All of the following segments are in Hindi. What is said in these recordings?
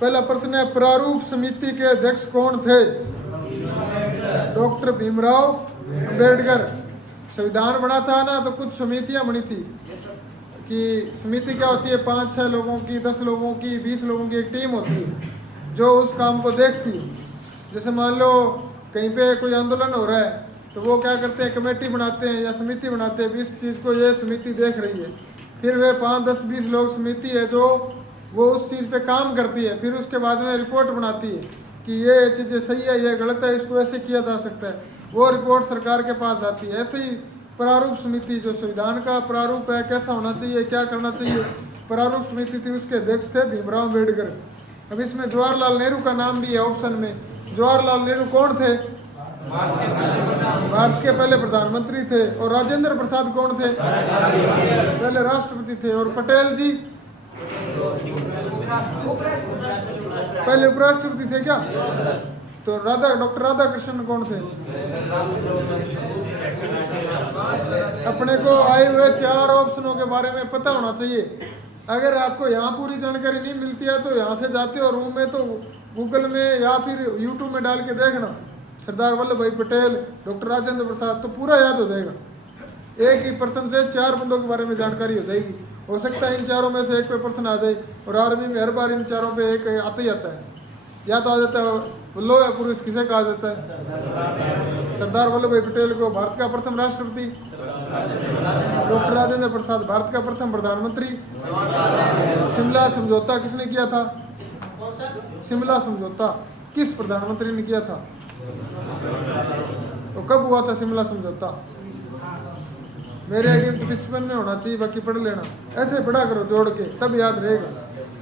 पहला प्रश्न है, प्रारूप समिति के अध्यक्ष कौन थे? डॉक्टर भीमराव अंबेडकर। संविधान बना था ना, तो कुछ समितियां बनी थी कि समिति क्या होती है, 5-6 लोगों की, 10 लोगों की, 20 लोगों की एक टीम होती है जो उस काम को देखती है। जैसे मान लो कहीं पे कोई आंदोलन हो रहा है, तो वो क्या करते हैं, कमेटी बनाते हैं या समिति बनाते हैं, इस चीज़ को ये समिति देख रही है। फिर वे 5, 10, 20 लोग समिति है जो वो उस चीज़ पे काम करती है। फिर उसके बाद में रिपोर्ट बनाती है कि ये चीज़ें सही है, ये गलत है, इसको ऐसे किया जा सकता है। वो रिपोर्ट सरकार के पास जाती है। ऐसे ही प्रारूप समिति, जो संविधान का प्रारूप है, कैसा होना चाहिए, क्या करना चाहिए, प्रारूप समिति थी, उसके अध्यक्ष थे भीमराव अम्बेडकर। अब इसमें जवाहरलाल नेहरू का नाम भी है ऑप्शन में। जवाहरलाल नेहरू कौन थे? भारत के पहले प्रधानमंत्री थे। और राजेंद्र प्रसाद कौन थे? पहले राष्ट्रपति थे। और पटेल जी पहले उपराष्ट्रपति थे क्या? तो डॉक्टर राधाकृष्णन कौन थे? अपने को आए हुए 4 ऑप्शनों के बारे में पता होना चाहिए। अगर आपको यहाँ पूरी जानकारी नहीं मिलती है तो यहाँ से जाते हो रूम में, तो गूगल में या फिर यूट्यूब में डाल के देखना, सरदार वल्लभ भाई पटेल, डॉक्टर राजेंद्र प्रसाद, तो पूरा याद हो जाएगा। एक ही पर्सन से 4 बंदों के बारे में जानकारी हो जाएगी। हो सकता है इन 4 में से एक पे पर्सन आ जाए, और आर्मी में हर बार इन 4 पे एक आता ही आता है। या तो आ जाता है लोह पुरुष, किसे कहा जाता है? सरदार वल्लभ भाई पटेल को भारत का प्रथम राष्ट्रपति, डॉक्टर राजेंद्र प्रसाद भारत का प्रथम प्रधानमंत्री। शिमला समझौता किसने किया था? शिमला समझौता किस प्रधानमंत्री ने किया था? तो कब हुआ था शिमला समझौता? मेरे आइडिया तो 55 में होना चाहिए, बाकी पढ़ लेना। ऐसे पढ़ा करो जोड़ के, तब याद रहेगा।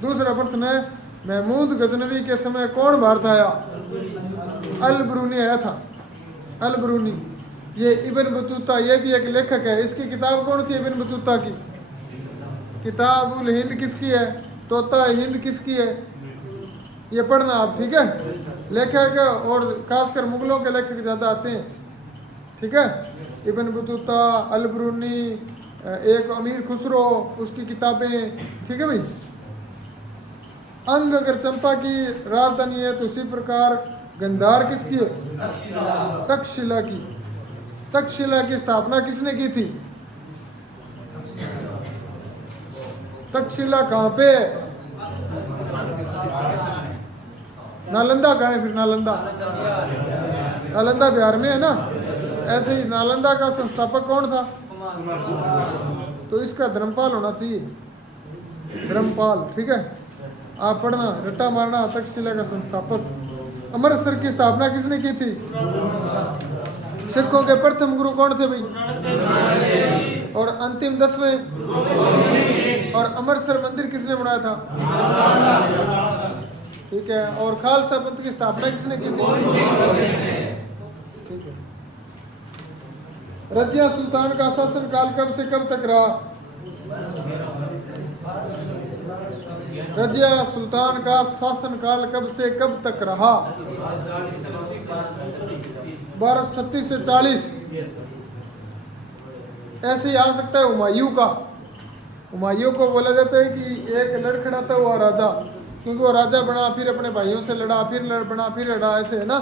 दूसरा प्रश्न है, महमूद गजनवी के समय कौन भारत आया? अल बरूनी आया था। अल बरूनी, ये इब्न बतूता, ये भी एक लेखक है। इसकी किताब कौन सी है इब्न बतूता की? किताबुल हिंद किसकी है? तोता हिंद किसकी है? ये पढ़ना आप, ठीक है। लेखक और खासकर मुगलों के लेखक ज़्यादा आते हैं, ठीक है। इब्न बतूता, अल बरूनी, एक अमीर खुसरो, उसकी किताबें, ठीक है भाई। अंग अगर चंपा की राजधानी है तो उसी प्रकार गंधार किसकी है? तक्षशिला की। तक्षशिला की स्थापना किसने की थी? तक्षशिला कहाँ पे है? नालंदा कहाँ है फिर? नालंदा बिहार में है ना। ऐसे ही नालंदा का संस्थापक कौन था? तो इसका धर्मपाल होना चाहिए, धर्मपाल, ठीक है। आप पढ़ना, रट्टा मारना। तक्षशिला का संस्थापक। अमृतसर की स्थापना किसने की थी? सिखों के प्रथम गुरु कौन थे भाई? और अंतिम 10वें? और अमृतसर मंदिर किसने बनाया था? ठीक है। और खालसा पंथ की स्थापना किसने की थी? ठीक है। रजिया सुल्तान का शासनकाल कब से कब तक रहा? रजिया सुल्तान का शासनकाल कब से कब तक रहा? 1236 से 40। ऐसे ही आ सकता है हुमायूं का। हुमायूं को बोला जाता है कि एक लड़खड़ाता हुआ राजा, क्योंकि वो राजा बना, फिर अपने भाइयों से लड़ा, फिर बना, फिर लड़ा, ऐसे है ना।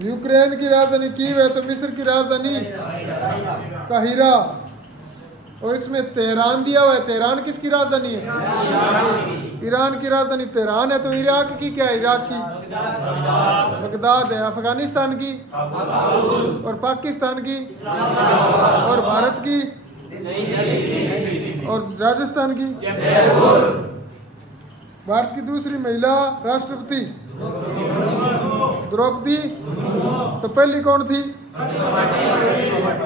यूक्रेन की राजधानी कीव है, तो मिस्र की राजधानी काहिरा। और इसमें तेहरान दिया हुआ है। तेहरान किसकी राजधानी है? ईरान की राजधानी तेहरान है। तो इराक की क्या है? इराक की बगदाद है। अफगानिस्तान की और पाकिस्तान की और भारत की और राजस्थान की। भारत की दूसरी महिला राष्ट्रपति द्रौपदी। तो पहली कौन थी?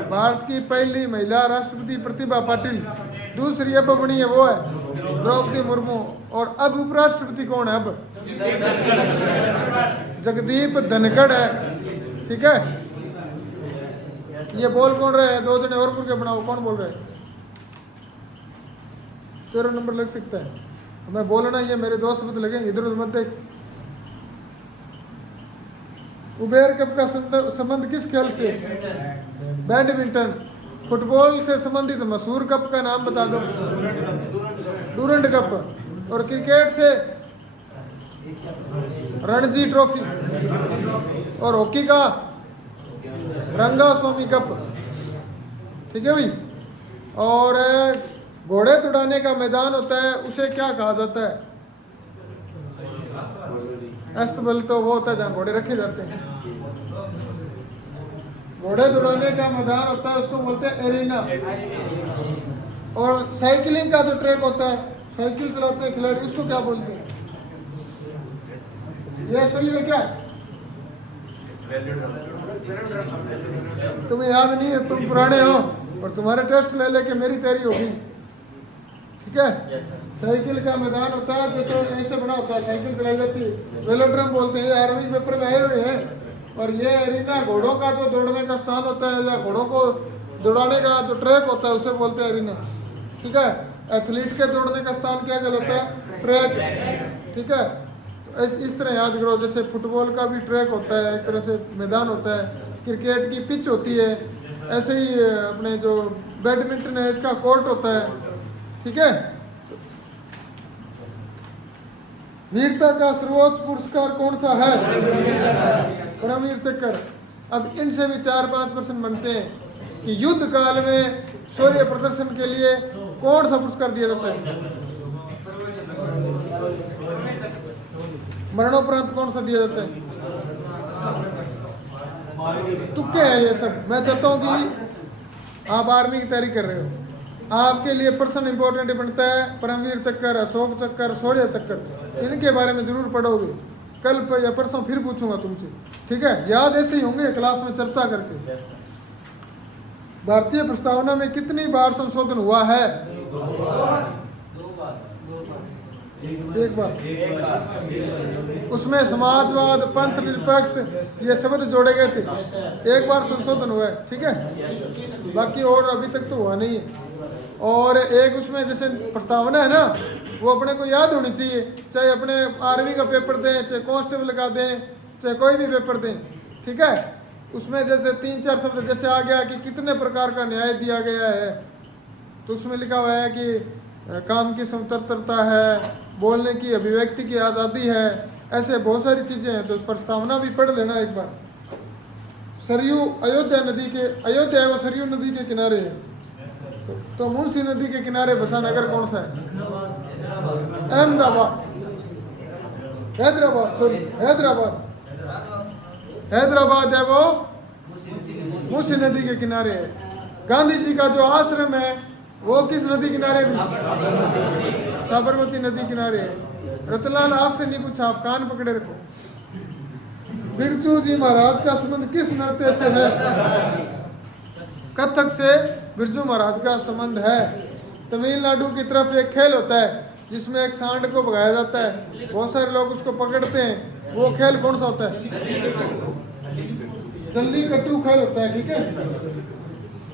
भारत की पहली महिला राष्ट्रपति प्रतिभा पाटिल। दूसरी अब बनी है, वो है द्रौपदी मुर्मू। और अब उपराष्ट्रपति कौन है? अब जगदीप धनखड़ है, ठीक है। ये बोल कौन रहे हैं? 2 जने और करके बनाओ, कौन बोल रहे हैं? 13 नंबर लग सकता है। मैं बोलना, ये मेरे 2 शब्द लगे, इधर उधर मत देख। उबेर कप का संबंध किस खेल से? बैडमिंटन। फुटबॉल से संबंधित मशहूर कप का नाम बता दो। Durand cup. और क्रिकेट से रणजी ट्रॉफी, और हॉकी का रंगा स्वामी कप, ठीक है भाई। और घोड़े दौड़ाने का मैदान होता है, उसे क्या कहा जाता है? अस्तबल तो वो होता है जहाँ घोड़े रखे जाते हैं। घोड़े दौड़ाने का मैदान होता है उसको बोलते हैं एरिना। और साइकिलिंग का जो ट्रैक होता है, साइकिल चलाते हैं खिलाड़ी, उसको क्या बोलते हैं? ये सही है क्या? तुम्हें याद नहीं है, तुम पुराने हो और तुम्हारे टेस्ट ले लेके मेरी तैयारी होगी, ठीक है। साइकिल का मैदान होता है, जैसे ऐसे बड़ा होता है, साइकिल चलाई जाती है, वेलोड्रम बोलते हैं। ये आर्मी पेपर में आए हुए हैं। और ये एरिना घोड़ों का जो दौड़ने का स्थान होता है, या घोड़ों को दौड़ाने का जो ट्रैक होता है, उसे बोलते हैं एरिना, ठीक है। एथलीट के दौड़ने का स्थान क्या कहलाता है? ट्रैक, ठीक है। तो इस तरह याद करो, जैसे फुटबॉल का भी ट्रैक होता है, एक तरह से मैदान होता है, क्रिकेट की पिच होती है, ऐसे ही अपने जो बैडमिंटन है इसका कोर्ट होता है, ठीक है। वीरता का सर्वोच्च पुरस्कार कौन सा है? परमवीर चक्र। अब इनसे भी 4-5 प्रश्न बनते हैं कि युद्ध काल में शौर्य प्रदर्शन के लिए कौन सा पुरस्कार दिया जाता है? मरणोपरांत कौन सा दिया जाता है? तुक्के हैं ये सब। मैं चाहता हूँ कि आप आर्मी की तैयारी कर रहे हो, आपके लिए प्रश्न इंपॉर्टेंट बनता है परमवीर चक्र, अशोक चक्र, शौर्य चक्र, इनके बारे में जरूर पढ़ोगे। कल या परसों फिर पूछूंगा तुमसे, ठीक है। याद ऐसे ही होंगे क्लास में चर्चा करके। भारतीय प्रस्तावना में कितनी बार संशोधन हुआ है? एक बार। उसमें समाजवाद, पंथ निरपेक्ष, ये शब्द जोड़े गए थे, एक बार संशोधन हुआ है, ठीक है। बाकी और अभी तक तो हुआ नहीं है। और एक उसमें जैसे प्रस्तावना है ना, वो अपने को याद होनी चाहिए, चाहे अपने आर्मी का पेपर दें, चाहे कांस्टेबल का दें, चाहे कोई भी पेपर दें, ठीक है। उसमें जैसे 3-4 शब्द जैसे आ गया कि कितने प्रकार का न्याय दिया गया है, तो उसमें लिखा हुआ है कि काम की स्वतंत्रता है, बोलने की अभिव्यक्ति की आज़ादी है, ऐसे बहुत सारी चीज़ें हैं। तो प्रस्तावना भी पढ़ लेना एक बार। सरयू अयोध्या नदी के, अयोध्या वो सरयू नदी के किनारे है, तो मुंशी नदी के किनारे बसा नगर कौन सा है? अहमदाबाद, हैदराबाद, सॉरी हैदराबाद, हैदराबाद है वो मुंशी नदी के किनारे है। गांधी जी का जो आश्रम है वो किस नदी किनारे भी? साबरमती नदी किनारे है। रतनलाल आपसे नहीं पूछा, आप कान पकड़े रखो। बिरजू जी महाराज का संबंध किस नृत्य से है? कथक से बिरजू महाराज का संबंध है। तमिलनाडु की तरफ एक खेल होता है जिसमें एक सांड को भगाया जाता है, बहुत सारे लोग उसको पकड़ते हैं, वो खेल कौन सा होता है? जल्लीकट्टू खेल होता है, ठीक है।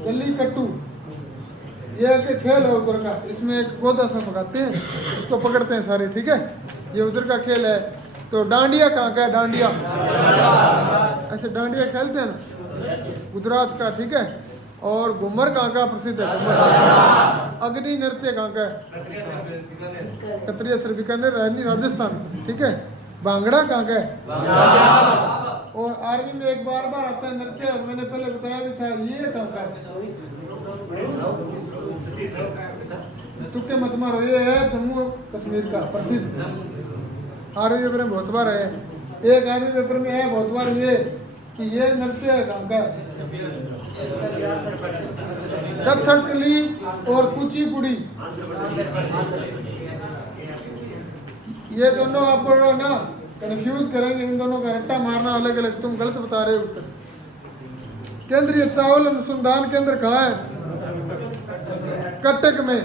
जल्लीकट्टू ये एक खेल है उधर का, इसमें एक गोदा सा भगाते हैं, उसको पकड़ते हैं सारे, ठीक है। ये उधर का खेल है। तो डांडिया कहाँ का है? डांडिया, ऐसे डांडिया खेलते हैं ना, गुजरात का, ठीक है। और घूमर कहाँ का प्रसिद्ध है? अग्नि नृत्य कहाँ का है? कतरिया सर बीकानेर राजस्थान, ठीक है। भांगड़ा कहाँ का है? और आर्मी में एक बार आता है नृत्य, मैंने पहले बताया भी था, ये कहाँ का है? तुक्के मत मारो, ये है जम्मू कश्मीर का प्रसिद्ध। आर्मी पेपर में बहुत बार है, एक आर्मी पेपर में है बहुत बार ये कि ये नृत्य कहाँ का है? कथकली और कुचिपुड़ी, ये दोनों आप ना कंफ्यूज करेंगे, इन दोनों का रट्टा मारना अलग अलग, तुम गलत बता रहे हो उत्तर। केंद्रीय चावल अनुसंधान केंद्र कहाँ है? कटक में।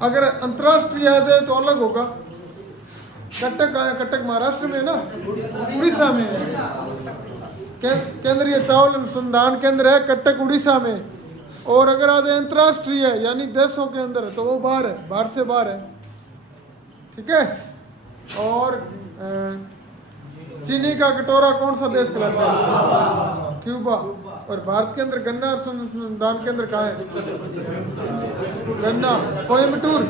अगर अंतर्राष्ट्रीय आ जाए तो अलग होगा। कटक कहाँ है? कटक महाराष्ट्र में है ना, उड़ीसा में है। केंद्रीय चावल अनुसंधान केंद्र है कटक उड़ीसा में। और अगर आ जाए अंतर्राष्ट्रीय यानी देशों के अंदर है तो वो बाहर है, बाहर से बाहर है, ठीक है। और चीनी का कटोरा कौन सा देश कहलाता है? क्यूबा। और भारत के अंदर गन्ना अनुसंधान केंद्र कहाँ है? गन्ना कोयम्बटूर,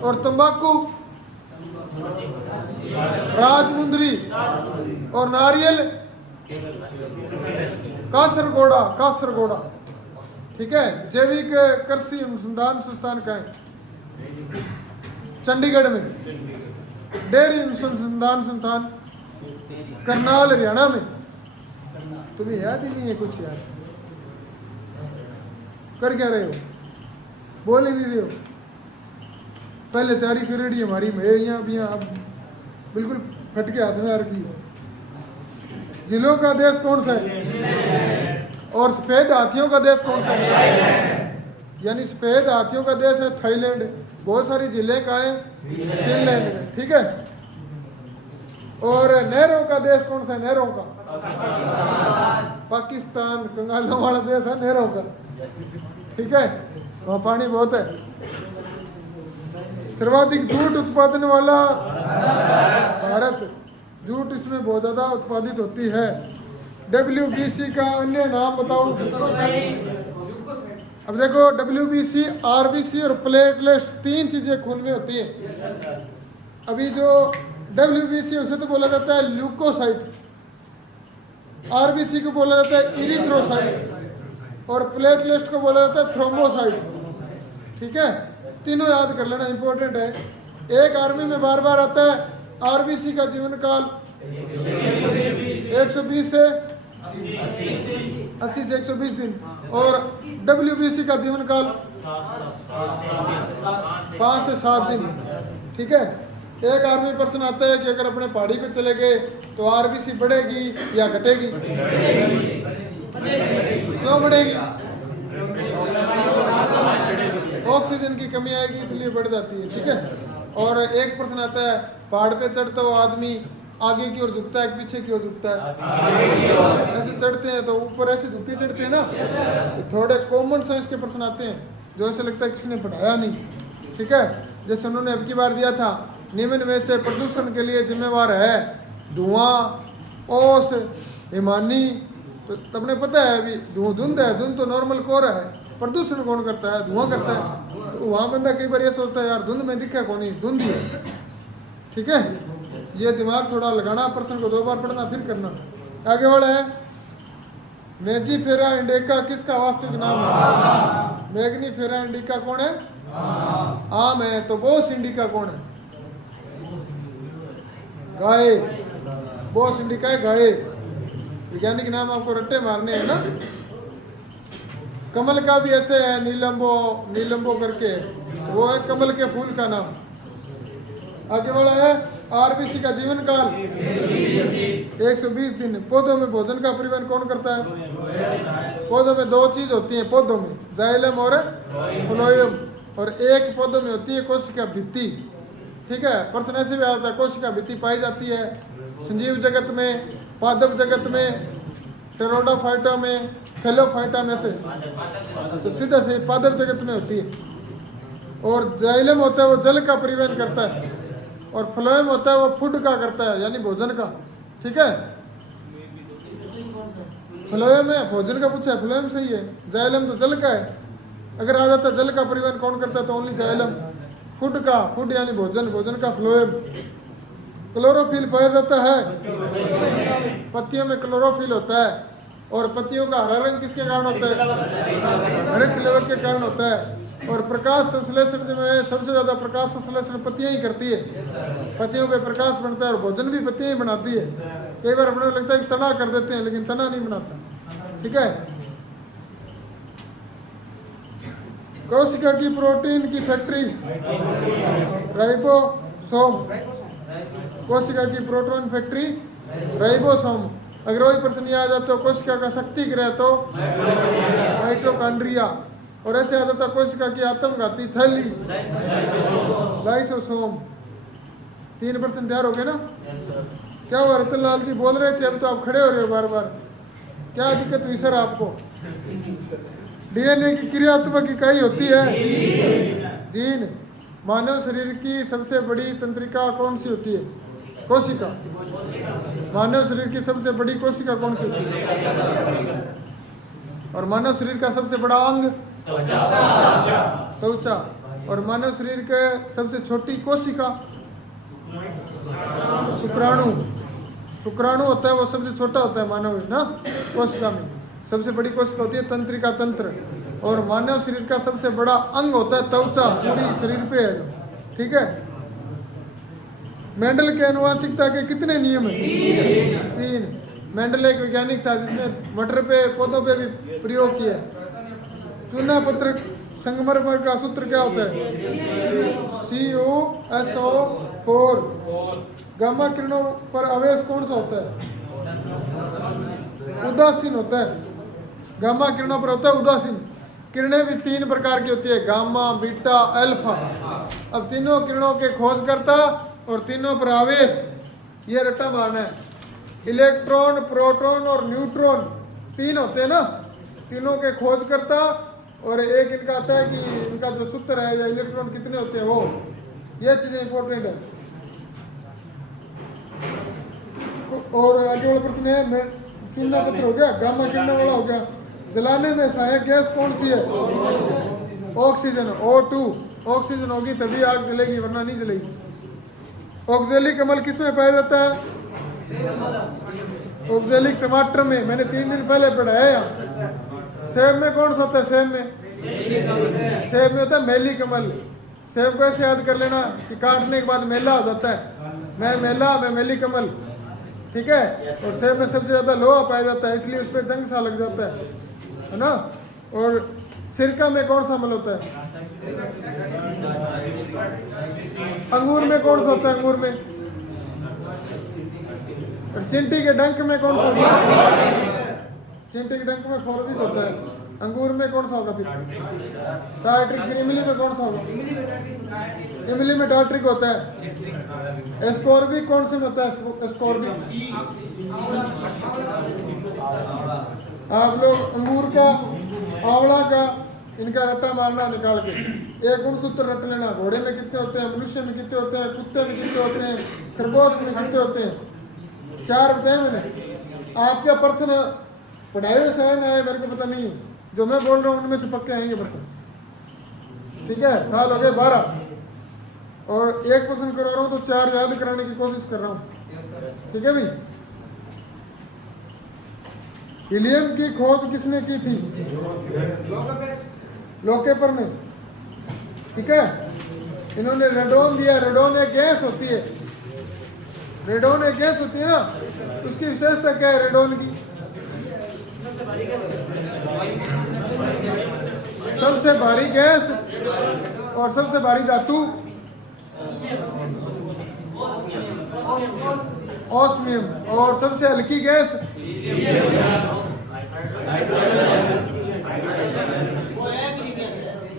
और तंबाकू राजमुंदरी और नारियल कासरगोड़ा। ठीक है, जैविक कृषि अनुसंधान संस्थान का है चंडीगढ़ में, डेयरी अनुसंधान संस्थान करनाल हरियाणा में। तुम्हें याद ही नहीं है कुछ यार, कर क्या रहे हो, बोल ही नहीं रहे हो। पहले तैयारी कर रही हमारी यहाँ भी अब बिल्कुल फट के हाथ में आ रखी। जिलों का देश कौन सा है और सफेद हाथियों का देश कौन सा है? यानी सफेद हाथियों का देश है थाईलैंड, बहुत सारी जिले का है फिनलैंड में। ठीक है, और नहरों का देश कौन सा है? नहरों का पाकिस्तान, कंगालों वाला देश है नहरों का। ठीक है, वहाँ पानी बहुत है। सर्वाधिक जूट उत्पादन वाला भारत, जूट इसमें बहुत ज़्यादा उत्पादित होती है। WBC का अन्य नाम बताओ। अब देखो WBC, RBC और प्लेटलेट्स, 3 चीज़ें खून में होती हैं। अभी जो WBC उसे तो बोला जाता है ल्यूकोसाइट, RBC को बोला जाता है इरिथ्रोसाइट और प्लेटलेट्स को बोला जाता है थ्रोम्बोसाइट। ठीक है, तीनों याद कर लेना, इंपॉर्टेंट है। एक आर्मी में बार बार आता है। RBC का जीवन काल 120 से 80 से 120 दिन और WBC का जीवन काल 5 से 7 दिन। ठीक है, एक आर्मी पर्सन आता है कि अगर अपने पहाड़ी पे चले गए तो RBC बढ़ेगी या घटेगी? क्यों बढ़ेगी? ऑक्सीजन की कमी आएगी इसलिए बढ़ जाती है। ठीक है, और एक पर्सन आता है, पहाड़ पे चढ़ता हुआ आदमी आगे की ओर झुकता है, पीछे की ओर झुकता है? ऐसे चढ़ते हैं तो ऊपर ऐसे झुक के चढ़ते हैं ना। तो थोड़े कॉमन सेंस के पर्सन आते हैं जो ऐसे लगता है किसी ने पढ़ाया नहीं। ठीक है, जैसे उन्होंने अब की बार दिया था, निम्न में से प्रदूषण के लिए जिम्मेवार है धुआं, ओस, हिमानी। तो तुमने पता है अभी धुंध है, धुंध तो नॉर्मल कोहरा है, प्रदूषण कौन करता है? धुआं करता है। तो वहाँ बंदा कई बार ये सोचता है यार धुंध में दिखा कौन ही, धुंध ही है। ठीक है, ये दिमाग थोड़ा लगाना, प्रश्न को 2 बार पढ़ना फिर करना। आगे वाला है, मैजीफेरा इंडिका किसका वास्तविक नाम है? मैग्नीफेरा इंडिका कौन है? आम है। तो बोस इंडिका कौन है? गाय। बोस इंडिका है गाय। वैज्ञानिक नाम आपको रट्टे मारने हैं ना। कमल का भी ऐसे है, नीलंबो करके, वो है कमल के फूल का नाम। आगे वाला है, RBC का जीवन काल 120 दिन। पौधों में भोजन का परिवहन कौन करता है? पौधों में 2 चीज होती हैं, पौधों में जाइलम और फ्लोएम, और एक पौधों में होती है कोशिका भित्ति। ठीक है, प्रश्न ऐसे भी आता है, कोशिका भित्ति पाई जाती है संजीव जगत में, पादप जगत में, टेरोडोफाइटा में, थैलोफाइटा में से। तो सीधा से पादप जगत में होती है। और जाइलम होता है वो जल का परिवहन करता है, और फ्लोएम होता है वो फूड का करता है, यानी भोजन का। ठीक है, फ्लोएम है, भोजन का पूछा है, फ्लोएम सही है। जाइलम तो जल का है। अगर आ जाता है जल का परिवहन कौन करता है तो ओनली जाइलम। फूड का, फूड यानी भोजन, भोजन का फ्लोएम। क्लोरोफिल पाया जाता है, पत्तियों में क्लोरोफिल होता है। और पत्तियों का हरा रंग किसके कारण होता है? हरे कलर के कारण होता है। और प्रकाश संश्लेषण में सबसे ज़्यादा प्रकाश संश्लेषण पत्तियां ही करती है। पत्तियों पे प्रकाश बनता है और भोजन भी पत्तियां ही बनाती है। कई बार अपने को लगता है कि तना कर देते हैं, लेकिन तना नहीं बनाता। ठीक है, कोशिका की प्रोटीन की फैक्ट्री राइबोसोम। कोशिका की प्रोटीन फैक्ट्री राइबोसोम। अगर वही प्रश्न याद आता तो कोशिका का शक्ति गृह तो माइटोकॉन्ड्रिया। और ऐसे आता था कोशिका की आत्मघाती थैली लाइसोसोम। 3% तैयार हो गए ना। क्या हुआ रतन लाल जी, बोल रहे थे, अब तो आप खड़े हो रहे हो बार बार, क्या दिक्कत हुई सर आपको? DNA की क्रियात्मक इकाई होती है जीन। मानव शरीर की सबसे बड़ी तंत्रिका कौन सी होती है? कोशिका। मानव शरीर की सबसे बड़ी कोशिका कौन सी होती है? और मानव शरीर का सबसे बड़ा अंग त्वचा। और मानव शरीर के सबसे छोटी कोशिका शुक्राणु। शुक्राणु होता है वो सबसे छोटा होता है मानव ना कोशिका में। सबसे बड़ी कोशिका होती है तंत्रिका तंत्र। और मानव शरीर का सबसे बड़ा अंग होता है त्वचा, पूरी शरीर पे है। ठीक है। मेंडल के आनुवंशिकता के कितने नियम हैं? 3। मेंडल एक वैज्ञानिक था जिसने मटर पे पौधों पे भी प्रयोग किया। चूना पत्र संगमरमर का सूत्र क्या होता है? CuSO4। गामा किरणों पर आवेश कौन सा होता है? उदासीन होता है। गामा किरणों पर होता है उदासीन। किरणें भी 3 प्रकार की होती है, गामा, बीटा, अल्फा। अब तीनों किरणों के खोजकर्ता और तीनों पर आवेश, ये रट्टा मारना है। इलेक्ट्रॉन, प्रोटॉन और न्यूट्रॉन 3 होते हैं ना, तीनों के खोजकर्ता। और एक इनका आता है कि इनका जो सूत्र है या इलेक्ट्रॉन कितने होते हैं वो, ये चीजें इंपॉर्टेंट है। और आगे वाला प्रश्न है, चूना पत्र हो गया, गामा किरणों वाला हो गया। जलाने में सहायक गैस कौन सी है? Oxygen, O2। ऑक्सीजन होगी तभी आग जलेगी, वरना नहीं जलेगी। ऑक्जेलिक अम्ल किस में पाया जाता है? ऑक्जेलिक टमाटर में। मैंने 3 दिन पहले पढ़ाया है। सेब में कौन सा होता है? सेब में होता है मैलिक अम्ल। सेब को ऐसे याद कर लेना कि काटने के बाद मेला हो जाता है। मैं मैलिक अम्ल। ठीक है। और सेब में सबसे ज़्यादा लोहा पाया जाता है, इसलिए उस पर जंग सा लग जाता है ना। और सिरका में कौन सा अम्ल होता है? अंगूर में कौन सा होता है? अंगूर में। और चिंटी के डंक में कौन सा होता है? चिंटी के डंक में फॉर्मिक होता है। अंगूर में कौन सा होगा फिर? टार्ट्रिक। फिर इमली में कौन सा होगा? इमली में टार्ट्रिक होता है। एस्कॉर्बिक कौन से में होता है? एस्कॉर्बिक। आप लोग अंगूर का, आंवला का, इनका रट्टा मारना निकाल के। एक गुणसूत्र रट लेना। घोड़े में कितने होते हैं? मनुष्य में कितने होते हैं? कुत्ते में कितने होते हैं? खरगोश में कितने होते हैं? 4 बताए मैंने। आपका प्रश्न पढ़ाए हुए से आए मेरे को पता नहीं है, जो मैं बोल रहा हूँ उनमें से पक्के आएंगे प्रश्न। ठीक है। साल हो गए 12 और एक प्रश्न करवा रहा हूँ तो 4 याद कराने की कोशिश कर रहा हूँ। ठीक है भाई। हीलियम की खोज किसने की थी? लोकेपर ने। ठीक है। इन्होंने रेडोन दिया। रेडोन एक गैस होती है। रेडोन एक गैस होती है ना, उसकी विशेषता क्या है रेडोन की? सबसे भारी गैस और सबसे भारी धातु ऑस्मियम। और सबसे हल्की गैस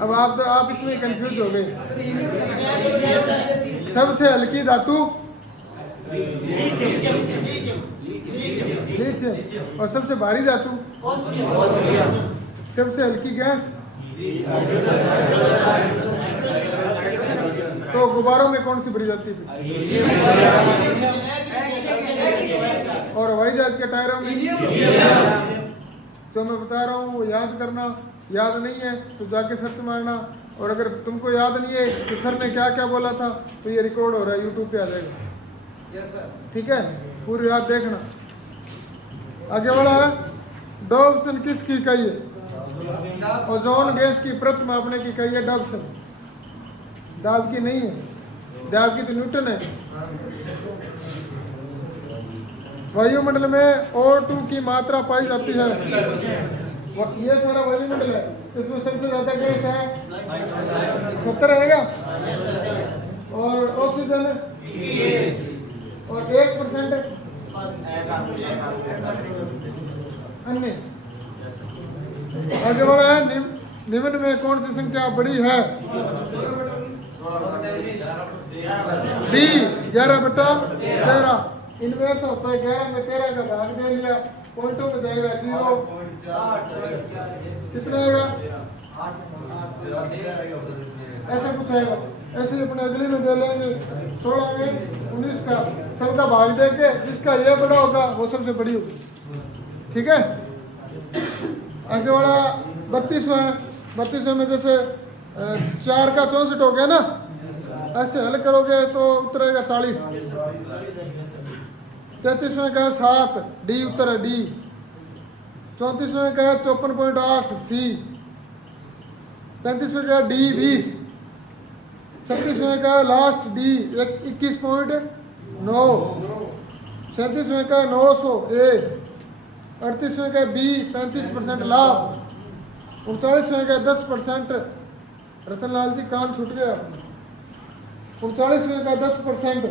अब आप इसमें कंफ्यूज हो गए। सबसे हल्की धातु लिथियम। और सबसे भारी धातु, सबसे हल्की गैस। तो गुब्बारों में कौन सी भरी जाती थी? और हवाई जहाज के टायरों में? जो मैं बता रहा हूँ वो याद करना। याद नहीं है तो जाके सर्च मारना। और अगर तुमको याद नहीं है कि सर ने क्या क्या बोला था तो ये रिकॉर्ड हो रहा है, यूट्यूब पे आ जाएगा। ठीक है। पूरी रात देखना। आगे वाला है, डॉब्सन किसकी इकाई है? ओजोन गैस की परत मापने की इकाई है डॉब्सन। दाब की नहीं है, दाब की तो न्यूटन है। वायुमंडल में O2 की मात्रा पाई जाती है। ये सारा वायुमंडल है, इसमें सबसे ज्यादा गैस है 70 रहेगा। और ऑक्सीजन और 1% अन्य। आगे बढ़ा है, निम्न में कौन सी संख्या बड़ी है? डी 11/13। इनमें ऐसा होता है 11 में 13 का भाग दे लिया, पॉइंटों में जाएगा 0। कितना आएगा? ऐसा कुछ आएगा। ऐसे अपने अगले में दे लेंगे 16 में 19 का, सबका भाग दे के जिसका ये बड़ा होगा वो सबसे बड़ी होगी। ठीक है। आगे वाला 32वां है। 32वें में जैसे 4 का 64 हो गया ना, ऐसे हल करोगे तो उतरेगा 40। 33वें का है 7, डी उत्तर है डी। 34वें का है 54.8 सी। 35वें का है डी 20। 36वें का है लास्ट डी 21.9। 37वें का है 900 ए। 38वें का है बी 35% लाभ। 39वें का है 10%। रतनलाल जी कान छूट गया। 39वें का 10%।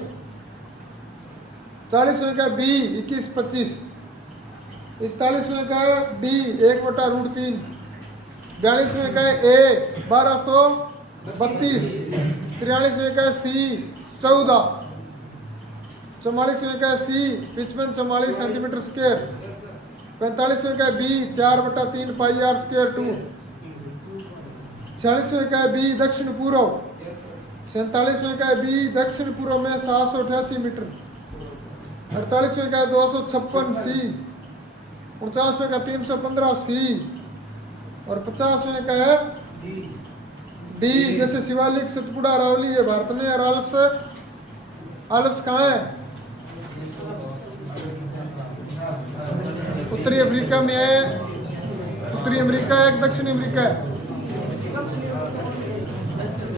40वें का बी 21-25। 41वें का है डी 1/√3। 42वें का है ए 1232। 43वें का है सी 14। 44वें का है सी 55-44 सेंटीमीटर स्क्वायर। 45वें का है बी 4/3 पाई आर स्क्वायर 2। 46वें का है बी दक्षिण पूर्व। 47वें का है बी दक्षिण पूर्व में 788 मीटर। 48वें का है 256 सी। 49वें का 315 सी। और 50वें का है डी जैसे शिवालिक, सतपुड़ा, अरावली है भारत में। और आल्प्स कहाँ है? उत्तरी अफ्रीका में है। उत्तरी अमेरिका है, दक्षिणी अमेरिका है।